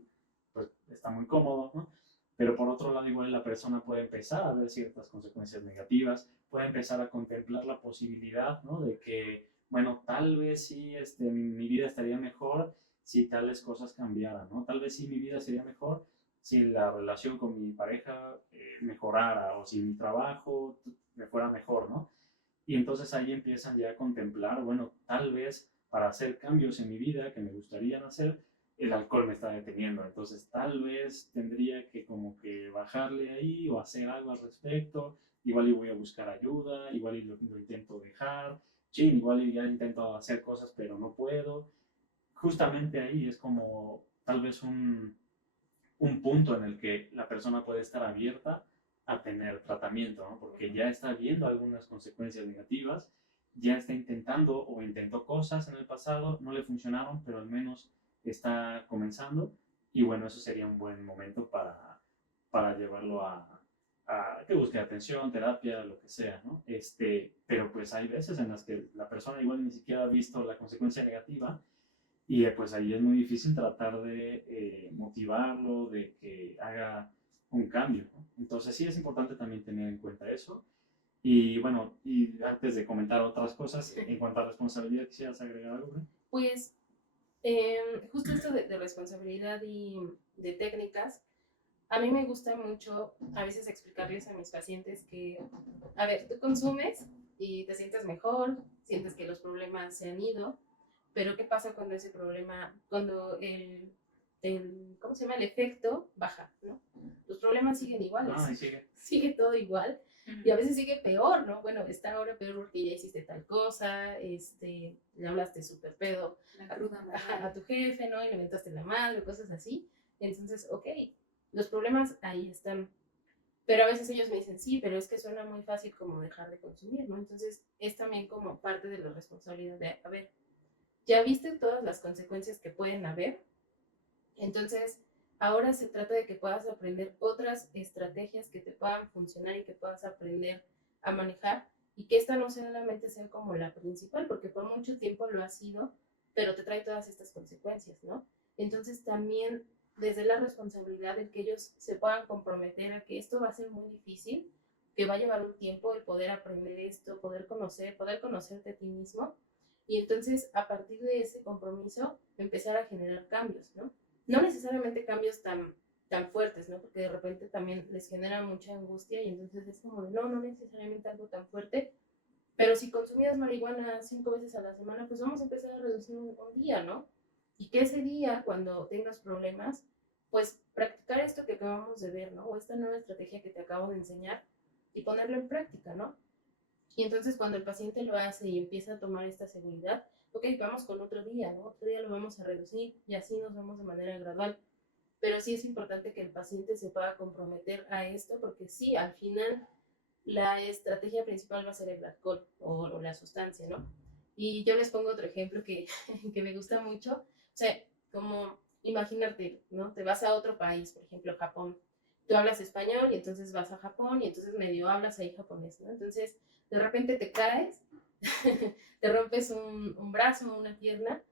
pues está muy cómodo, ¿no? Pero por otro lado, igual la persona puede empezar a ver ciertas consecuencias negativas, puede empezar a contemplar la posibilidad, ¿no? De que, bueno, tal vez sí mi vida estaría mejor si tales cosas cambiaran, ¿no? Tal vez sí mi vida sería mejor si la relación con mi pareja mejorara o si mi trabajo me fuera mejor, ¿no? Y entonces ahí empiezan ya a contemplar, bueno, tal vez para hacer cambios en mi vida que me gustaría hacer, el alcohol me está deteniendo. Entonces tal vez tendría que como que bajarle ahí o hacer algo al respecto. Igual y voy a buscar ayuda, igual y lo intento dejar. Sí, igual y ya intento hacer cosas pero no puedo. Justamente ahí es como tal vez un punto en el que la persona puede estar abierta a tener tratamiento, ¿no? Porque ya está viendo algunas consecuencias negativas, ya está intentando o intentó cosas en el pasado, no le funcionaron, pero al menos está comenzando y bueno, eso sería un buen momento para llevarlo a que busque atención, terapia, lo que sea, ¿no? Pero pues hay veces en las que la persona igual ni siquiera ha visto la consecuencia negativa y pues ahí es muy difícil tratar de motivarlo, de que haga un cambio, ¿no? Entonces sí es importante también tener en cuenta eso. Y bueno, y antes de comentar otras cosas, en cuanto a responsabilidad, ¿quisieras agregar algo, ¿no? Pues justo esto de responsabilidad y de técnicas, a mí me gusta mucho a veces explicarles a mis pacientes que, a ver, tú consumes y te sientes mejor, sientes que los problemas se han ido, pero ¿qué pasa cuando ese problema, cuando ¿cómo se llama? El efecto baja, ¿no? Los problemas siguen iguales, Ah, y sigue. sigue todo igual y a veces sigue peor, ¿no? Bueno, está ahora peor porque ya hiciste tal cosa, le hablaste súper pedo La cruda a tu jefe, ¿no? Y le mentaste la madre, cosas así. Entonces, ok, los problemas ahí están. Pero a veces ellos me dicen, sí, pero es que suena muy fácil como dejar de consumir, ¿no? Entonces, es también como parte de la responsabilidad de, a ver, ya viste todas las consecuencias que pueden haber, entonces ahora se trata de que puedas aprender otras estrategias que te puedan funcionar y que puedas aprender a manejar y que esta no solamente sea como la principal, porque por mucho tiempo lo ha sido, pero te trae todas estas consecuencias, ¿no? Entonces también desde la responsabilidad de que ellos se puedan comprometer a que esto va a ser muy difícil, que va a llevar un tiempo el poder aprender esto, poder conocerte a ti mismo y entonces a partir de ese compromiso empezar a generar cambios, ¿no? No necesariamente cambios tan fuertes, ¿no? Porque de repente también les genera mucha angustia y entonces es como de, no necesariamente algo tan fuerte, pero si consumías marihuana 5 veces a la semana, pues vamos a empezar a reducir un día, ¿no? Y que ese día, cuando tengas problemas, pues practicar esto que acabamos de ver, ¿no? O esta nueva estrategia que te acabo de enseñar y ponerlo en práctica, ¿no? Y entonces cuando el paciente lo hace y empieza a tomar esta seguridad, ok, vamos con otro día, ¿no? Otro día lo vamos a reducir y así nos vamos de manera gradual. Pero sí es importante que el paciente se pueda comprometer a esto porque sí, al final la estrategia principal va a ser el alcohol o la sustancia, ¿no? Y yo les pongo otro ejemplo que, que me gusta mucho. O sea, como imaginarte, ¿no? Te vas a otro país, por ejemplo, Japón. Tú hablas español y entonces vas a Japón y entonces medio hablas ahí japonés, ¿no? Entonces, de repente te caes, te rompes un brazo o una pierna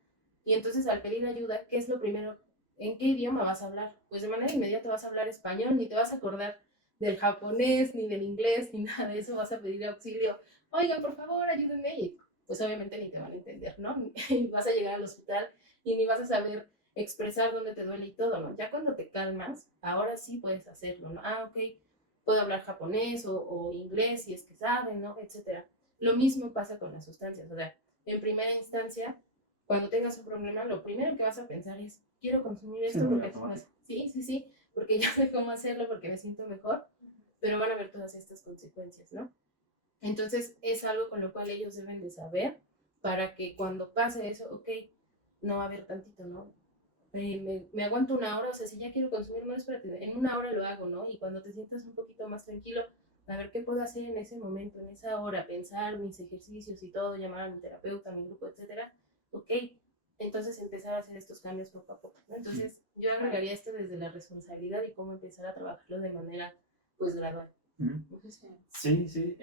y entonces al pedir ayuda, ¿qué es lo primero? ¿En qué idioma vas a hablar? Pues de manera inmediata vas a hablar español, ni te vas a acordar del japonés, ni del inglés, ni nada de eso, vas a pedir auxilio. Oigan, por favor, ayúdenme. Y pues obviamente ni te van a entender, ¿no? Y vas a llegar al hospital y ni vas a saber expresar dónde te duele y todo, ¿no? Ya cuando te calmas, ahora sí puedes hacerlo, ¿no? Ah, ok, puedo hablar japonés o inglés si es que saben, ¿no? Etcétera. Lo mismo pasa con las sustancias, o sea, en primera instancia, cuando tengas un problema, lo primero que vas a pensar es, quiero consumir esto porque es más, sí, porque ya sé cómo hacerlo, porque me siento mejor, pero van a ver todas estas consecuencias, ¿no? Entonces es algo con lo cual ellos deben de saber para que cuando pase eso, ok, no va a haber tantito, ¿no? me aguanto una hora, o sea, si ya quiero consumir más, espérate, en una hora lo hago, ¿no? Y cuando te sientas un poquito más tranquilo, a ver qué puedo hacer en ese momento, en esa hora, pensar mis ejercicios y todo, llamar a mi terapeuta, a mi grupo, etcétera, ok, entonces empezar a hacer estos cambios poco a poco, ¿no? Entonces yo agregaría esto desde la responsabilidad y cómo empezar a trabajarlo de manera, pues, gradual. Sí, sí,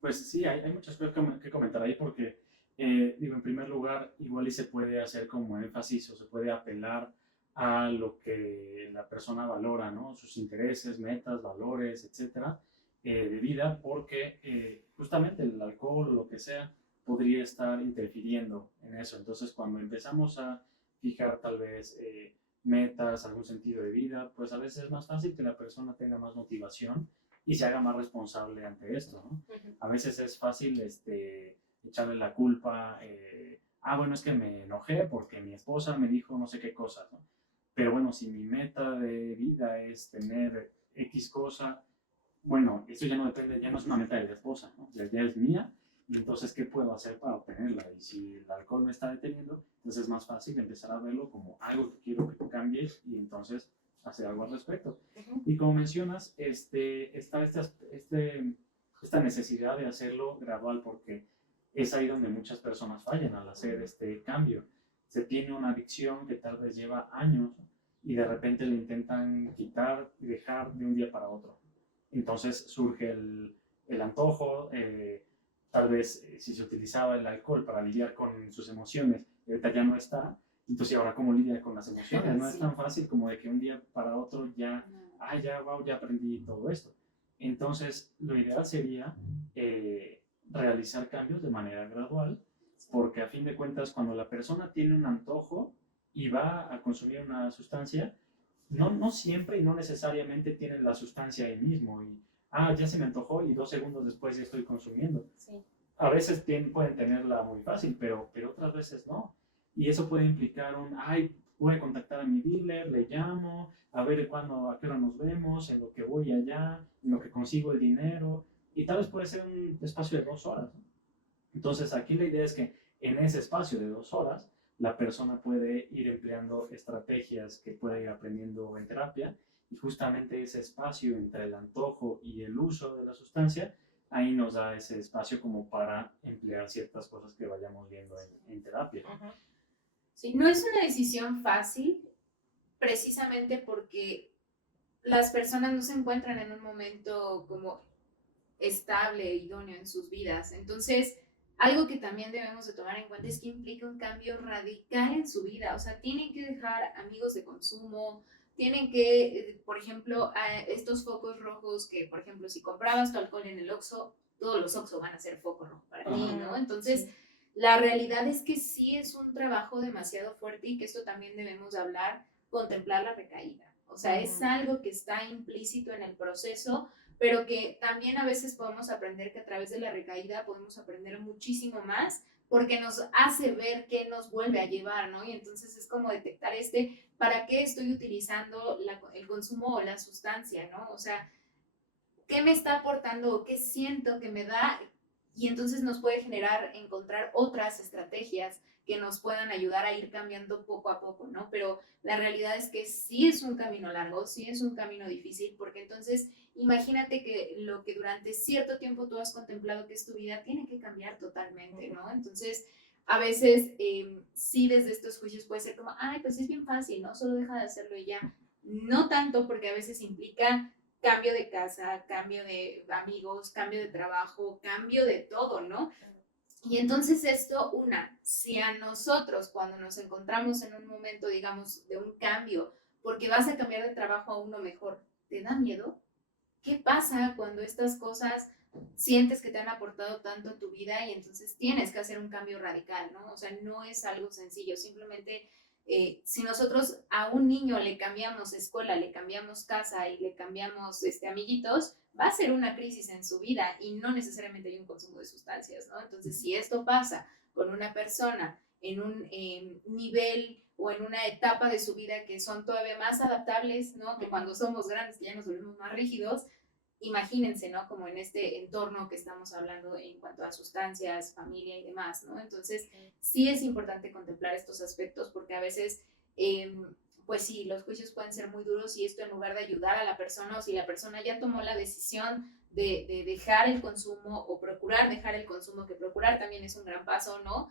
pues sí, hay muchas cosas que comentar ahí porque, digo, en primer lugar, igual y se puede hacer como énfasis o se puede apelar a lo que la persona valora, ¿no? Sus intereses, metas, valores, etcétera, de vida, porque justamente el alcohol o lo que sea podría estar interfiriendo en eso. Entonces, cuando empezamos a fijar tal vez metas, algún sentido de vida, pues a veces es más fácil que la persona tenga más motivación y se haga más responsable ante esto, ¿no? A veces es fácil echarle la culpa, bueno, es que me enojé porque mi esposa me dijo no sé qué cosas, ¿no? Pero bueno, si mi meta de vida es tener X cosa, bueno, eso ya no depende, ya no es una meta de la esposa, ¿no? Ya es mía, y entonces, ¿qué puedo hacer para obtenerla? Y si el alcohol me está deteniendo, entonces es más fácil empezar a verlo como algo que quiero que cambie y entonces hacer algo al respecto. Y como mencionas, está esta necesidad de hacerlo gradual porque es ahí donde muchas personas fallan al hacer este cambio. Se tiene una adicción que tal vez lleva años y de repente le intentan quitar y dejar de un día para otro. Entonces surge el antojo, tal vez si se utilizaba el alcohol para lidiar con sus emociones, ahorita ya no está, entonces ahora cómo lidia con las emociones, no es tan fácil como de que un día para otro ya, wow, ya aprendí todo esto. Entonces lo ideal sería realizar cambios de manera gradual, porque a fin de cuentas cuando la persona tiene un antojo y va a consumir una sustancia, no siempre y no necesariamente tienen la sustancia ahí mismo y, ya se me antojó y 2 segundos después ya estoy consumiendo. Sí. A veces pueden tenerla muy fácil, pero otras veces no. Y eso puede implicar voy a contactar a mi dealer, le llamo, a ver a qué hora nos vemos, en lo que voy allá, en lo que consigo el dinero, y tal vez puede ser un espacio de 2 horas, ¿no? Entonces aquí la idea es que en ese espacio de 2 horas la persona puede ir empleando estrategias que puede ir aprendiendo en terapia y justamente ese espacio entre el antojo y el uso de la sustancia, ahí nos da ese espacio como para emplear ciertas cosas que vayamos viendo en terapia. Sí, no es una decisión fácil, precisamente porque las personas no se encuentran en un momento como estable, idóneo en sus vidas. Entonces, algo que también debemos de tomar en cuenta es que implica un cambio radical en su vida. O sea, tienen que dejar amigos de consumo, tienen que, por ejemplo, estos focos rojos que, por ejemplo, si comprabas tu alcohol en el Oxxo, todos los Oxxo van a ser foco rojo para ti, ¿no? Entonces, la realidad es que sí es un trabajo demasiado fuerte y que esto también debemos hablar, contemplar la recaída. O sea, es algo que está implícito en el proceso, pero que también a veces podemos aprender que a través de la recaída podemos aprender muchísimo más porque nos hace ver qué nos vuelve a llevar, ¿no? Y entonces es como detectar ¿para qué estoy utilizando el consumo o la sustancia, ¿no? O sea, ¿qué me está aportando o qué siento que me da? Y entonces nos puede generar encontrar otras estrategias que nos puedan ayudar a ir cambiando poco a poco, ¿no? Pero la realidad es que sí es un camino largo, sí es un camino difícil, porque entonces imagínate que lo que durante cierto tiempo tú has contemplado que es tu vida tiene que cambiar totalmente, ¿no? Entonces, a veces sí desde estos juicios puede ser como, pues es bien fácil, ¿no? Solo deja de hacerlo y ya. No tanto, porque a veces implica cambio de casa, cambio de amigos, cambio de trabajo, cambio de todo, ¿no? Y entonces esto, si a nosotros cuando nos encontramos en un momento, digamos, de un cambio, porque vas a cambiar de trabajo a uno mejor, ¿te da miedo? ¿Qué pasa cuando estas cosas sientes que te han aportado tanto a tu vida y entonces tienes que hacer un cambio radical, ¿no? O sea, no es algo sencillo, simplemente si nosotros a un niño le cambiamos escuela, le cambiamos casa y le cambiamos amiguitos, va a ser una crisis en su vida y no necesariamente hay un consumo de sustancias, ¿no? Entonces, si esto pasa con una persona en un nivel o en una etapa de su vida que son todavía más adaptables, ¿no? Que cuando somos grandes, que ya nos volvemos más rígidos, imagínense, ¿no? Como en este entorno que estamos hablando en cuanto a sustancias, familia y demás, ¿no? Entonces, sí es importante contemplar estos aspectos porque a veces pues sí, los juicios pueden ser muy duros y esto en lugar de ayudar a la persona o si la persona ya tomó la decisión de dejar el consumo o procurar dejar el consumo, que procurar también es un gran paso, ¿no?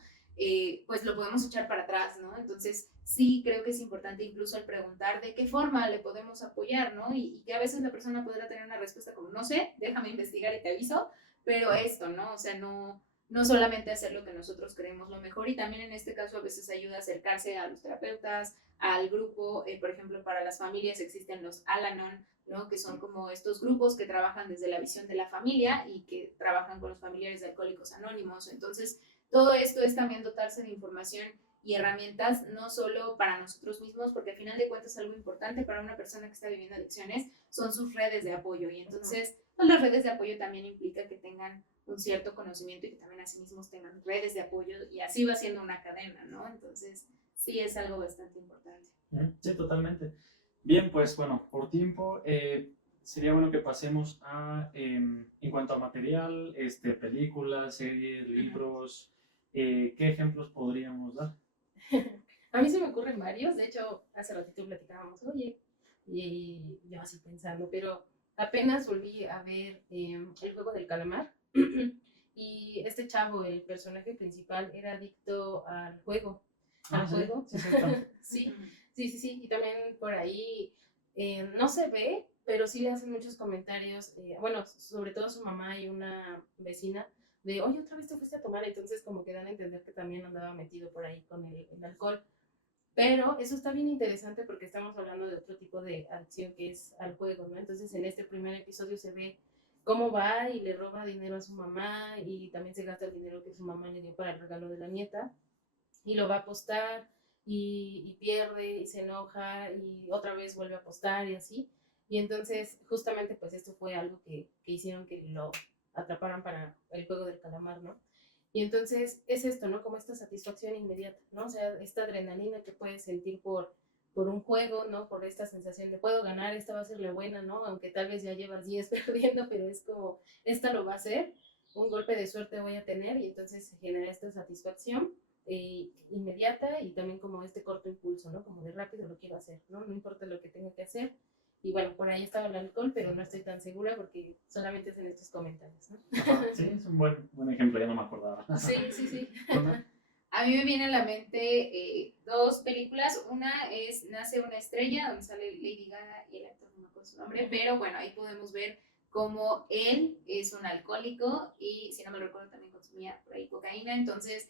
Pues lo podemos echar para atrás, ¿no? Entonces sí creo que es importante incluso el preguntar de qué forma le podemos apoyar, ¿no? Y que a veces la persona podrá tener una respuesta como, no sé, déjame investigar y te aviso, pero esto, ¿no? O sea, no solamente hacer lo que nosotros creemos lo mejor y también en este caso a veces ayuda a acercarse a los terapeutas, al grupo, por ejemplo, para las familias existen los Al-Anon, ¿no? Que son como estos grupos que trabajan desde la visión de la familia y que trabajan con los familiares de Alcohólicos Anónimos. Entonces, todo esto es también dotarse de información y herramientas, no solo para nosotros mismos, porque al final de cuentas algo importante para una persona que está viviendo adicciones son sus redes de apoyo. Y entonces, pues, las redes de apoyo también implica que tengan un cierto conocimiento y que también a sí mismos tengan redes de apoyo y así va siendo una cadena, ¿no? Entonces, sí es algo bastante importante. Sí, totalmente. Bien, pues bueno, por tiempo sería bueno que pasemos a, en cuanto a material, películas, series, libros, ¿qué ejemplos podríamos dar? A mí se me ocurren varios, de hecho, hace ratito platicábamos, oye, y yo así pensando, pero apenas volví a ver El Juego del Calamar y este chavo, el personaje principal, era adicto al juego. ¿Al juego? Sí, cierto. Sí, y también por ahí no se ve, pero sí le hacen muchos comentarios, bueno, sobre todo su mamá y una vecina, de, oye, otra vez te fuiste a tomar, entonces como que dan a entender que también andaba metido por ahí con el alcohol. Pero eso está bien interesante porque estamos hablando de otro tipo de adicción que es al juego, ¿no? Entonces en este primer episodio se ve cómo va y le roba dinero a su mamá y también se gasta el dinero que su mamá le dio para el regalo de la nieta y lo va a apostar y pierde y se enoja y otra vez vuelve a apostar y así. Y entonces justamente pues esto fue algo que hicieron que lo atraparan para el juego del calamar, ¿no? Y entonces es esto, ¿no? Como esta satisfacción inmediata, ¿no? O sea, esta adrenalina que puedes sentir por un juego, ¿no? Por esta sensación de puedo ganar, esta va a ser la buena, ¿no? Aunque tal vez ya llevas 10 perdiendo, pero es como, esta lo va a hacer, un golpe de suerte voy a tener y entonces se genera esta satisfacción inmediata y también como este corto impulso, ¿no? Como de rápido lo quiero hacer, ¿no? No importa lo que tenga que hacer. Y bueno, por ahí estaba el alcohol, pero no estoy tan segura porque solamente es en estos comentarios, ¿no? Ajá, sí, es un buen ejemplo, ya no me acordaba. Sí. A mí me viene a la mente dos películas. Una es Nace una estrella, donde sale Lady Gaga y el actor, no me acuerdo su nombre, pero bueno, ahí podemos ver cómo él es un alcohólico y, si no me lo recuerdo, también consumía por ahí cocaína. Entonces,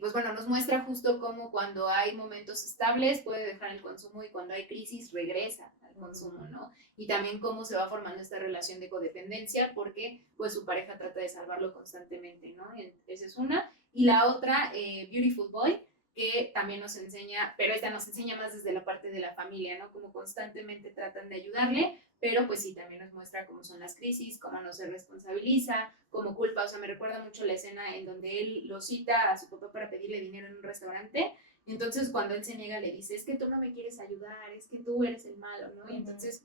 pues bueno, nos muestra justo cómo cuando hay momentos estables puede dejar el consumo y cuando hay crisis regresa al consumo, ¿no? Y también cómo se va formando esta relación de codependencia porque pues su pareja trata de salvarlo constantemente, ¿no? Y esa es una. Y la otra, Beautiful Boy, que también nos enseña, pero esta nos enseña más desde la parte de la familia, ¿no? Como constantemente tratan de ayudarle, pero pues sí, también nos muestra cómo son las crisis, cómo no se responsabiliza, cómo culpa. O sea, me recuerda mucho la escena en donde él lo cita a su papá para pedirle dinero en un restaurante. Entonces, cuando él se niega, le dice, es que tú no me quieres ayudar, es que tú eres el malo, ¿no? Y entonces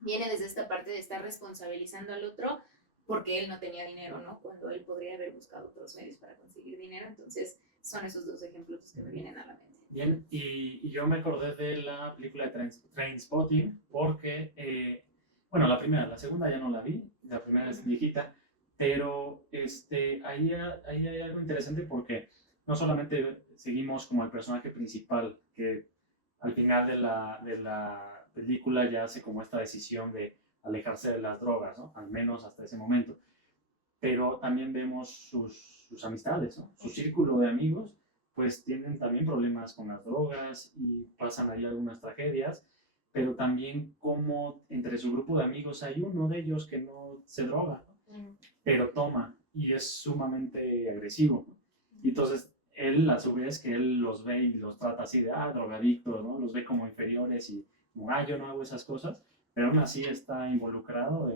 viene desde esta parte de estar responsabilizando al otro porque él no tenía dinero, ¿no? Cuando él podría haber buscado otros medios para conseguir dinero. Entonces, son esos dos ejemplos que me vienen a la mente. Bien, y yo me acordé de la película de Trainspotting porque, bueno, la primera, la segunda ya no la vi, la primera es viejita, pero ahí hay algo interesante porque no solamente seguimos como el personaje principal, que al final de la película ya hace como esta decisión de alejarse de las drogas, ¿no? Al menos hasta ese momento, pero también vemos sus amistades, ¿no? Su círculo de amigos, pues tienen también problemas con las drogas y pasan ahí algunas tragedias, pero también como entre su grupo de amigos hay uno de ellos que no se droga, ¿no? Pero toma y es sumamente agresivo, ¿no? Y entonces él, a su vez, que él los ve y los trata así de, drogadictos, ¿no? Los ve como inferiores y como, yo no hago esas cosas, pero aún así está involucrado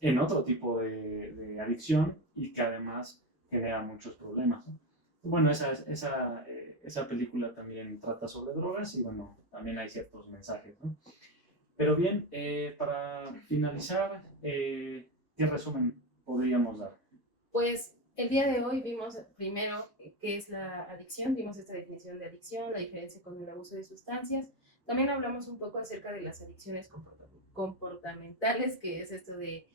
en otro tipo de adicción y que además genera muchos problemas, ¿no? Bueno, esa película también trata sobre drogas y bueno, también hay ciertos mensajes, ¿no? Pero bien, para finalizar, ¿qué resumen podríamos dar? Pues El día de hoy vimos primero qué es la adicción, vimos esta definición de adicción, la diferencia con el abuso de sustancias. También hablamos un poco acerca de las adicciones comportamentales, que es esto de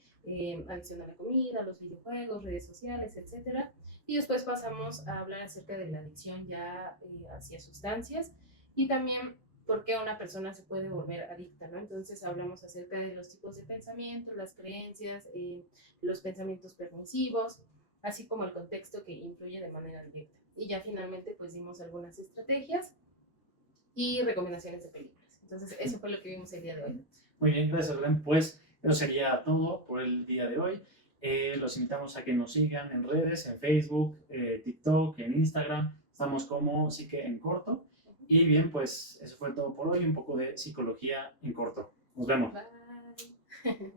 adicción a la comida, los videojuegos, redes sociales, etcétera. Y después pasamos a hablar acerca de la adicción ya hacia sustancias y también por qué una persona se puede volver adicta, ¿no? Entonces hablamos acerca de los tipos de pensamiento, las creencias, los pensamientos permisivos, así como el contexto que influye de manera directa. Y ya finalmente pues dimos algunas estrategias y recomendaciones de películas. Entonces eso fue lo que vimos el día de hoy. Muy bien, gracias, Ren. Pues eso sería todo por el día de hoy. Los invitamos a que nos sigan en redes, en Facebook, TikTok, en Instagram. Estamos como Psique en Corto. Y bien, pues eso fue todo por hoy. Un poco de psicología en corto. Nos vemos. Bye.